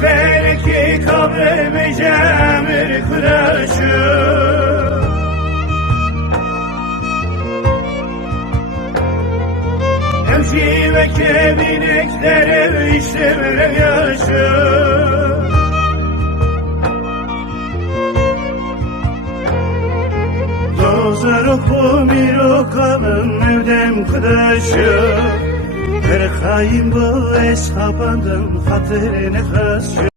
feleki kabrimi cemir kıraşım. Emşi ve kebineklerim işlemle yaşım. Dozar okumi rokanın evdem kıdaşım. Her kayın bu eshabandım hatırine karşı.